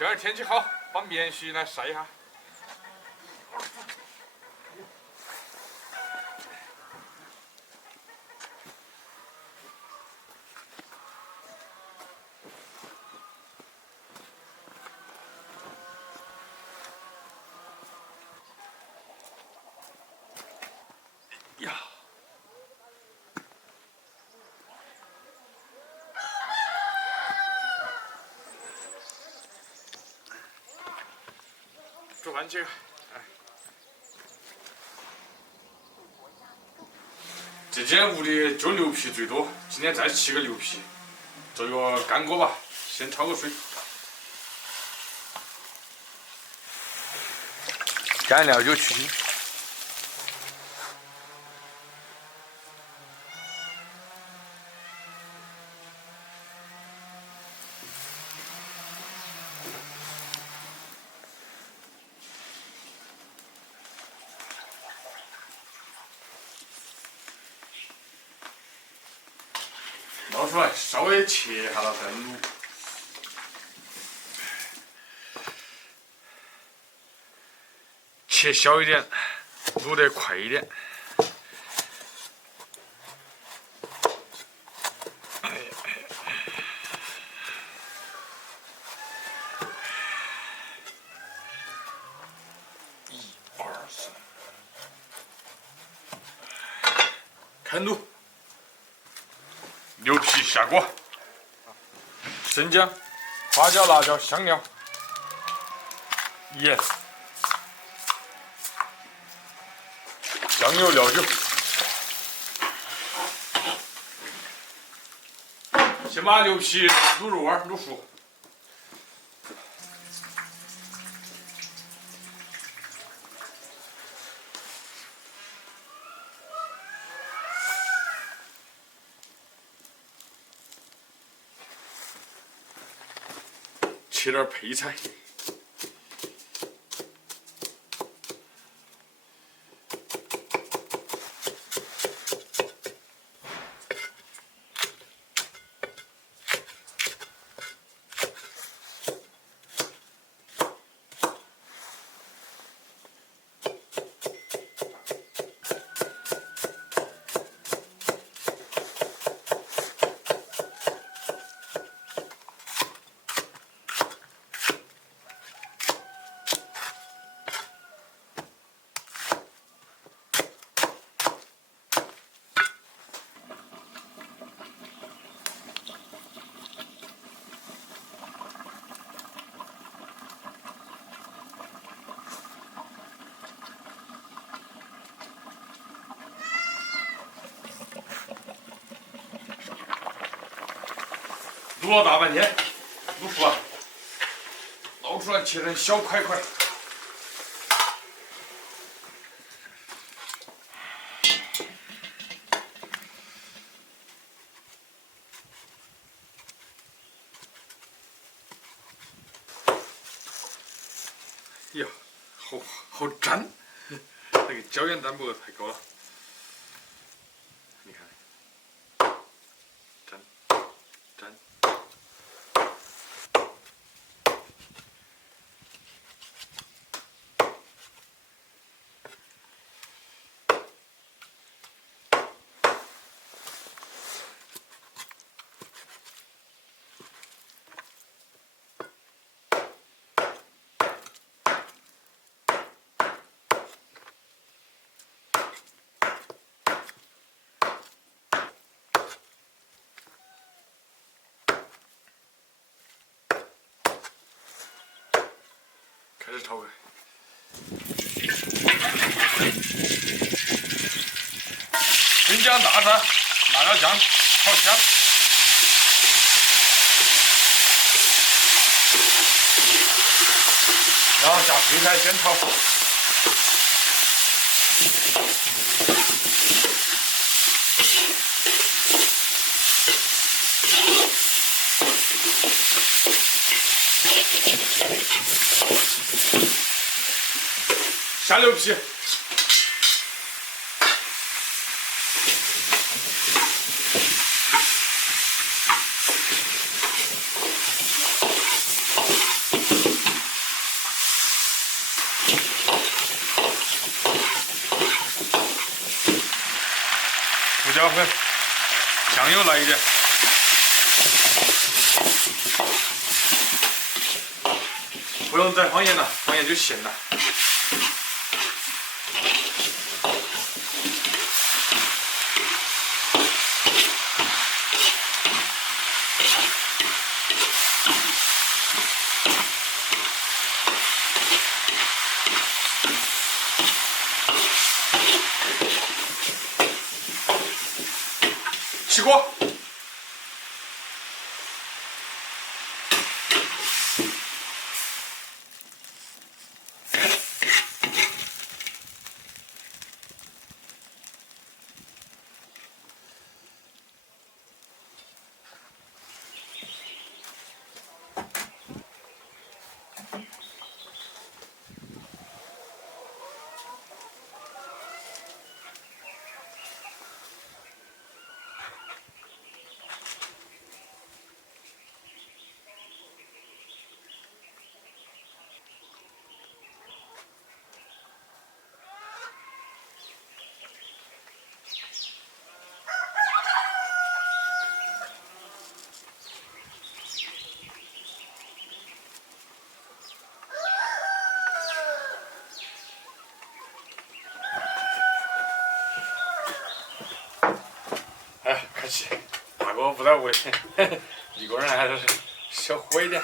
这儿天气好，把棉絮来晒一下。呀！煮饭去。这几天屋里就牛皮最多，今天再起个牛皮，做个干锅吧，先焯个水。干料酒去腥。捞出来，稍微切一下它再卤。切小一点，卤得快一点。1、2、3，开卤。牛皮下锅，生姜、花椒、辣椒、香料、盐、酱油、料酒。先把牛皮卤入味卤熟。切点配菜，卤了大半天，卤熟了，捞出来切成小块块。呀，好粘，那个胶原蛋白太高了。你看，粘。开始炒开，生姜、大蒜、辣椒酱，好香。然后下配菜先炒。下牛皮，椒粉，酱油来一点。不用再放盐了，放盐就咸了。起锅。哎，开启，大哥不在屋里，一个人还是小火一点。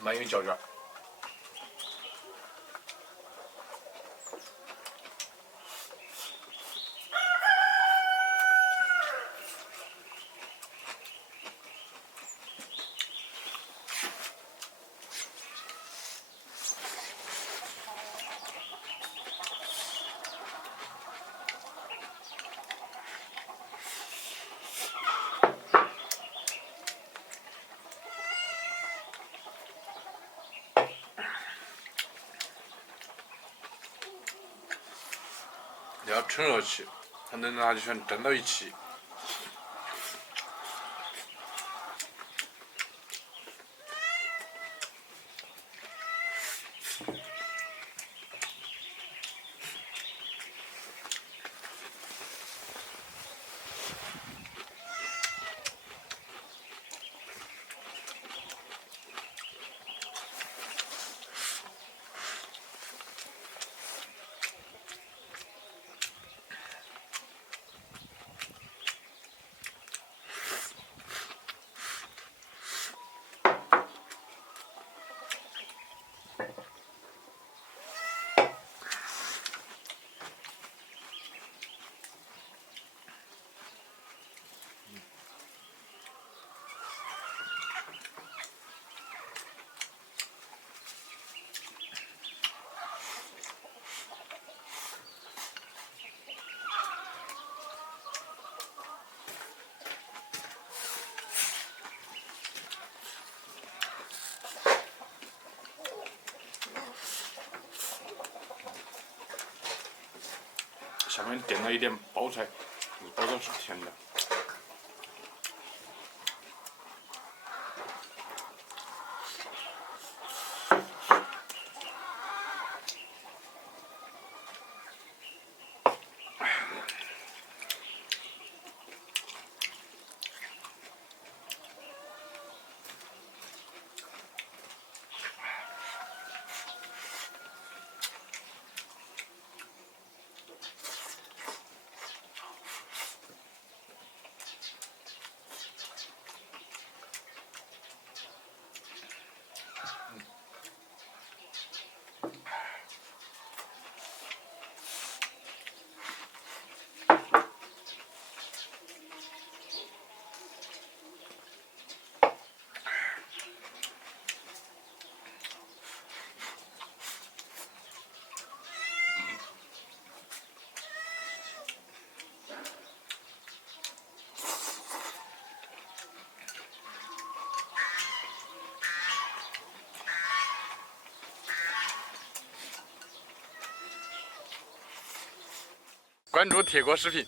蛮有嚼劲。要趁热气，很多人他就喜欢蒸到一起。下面垫了一点包菜，包菜是甜的。关注铁锅视频。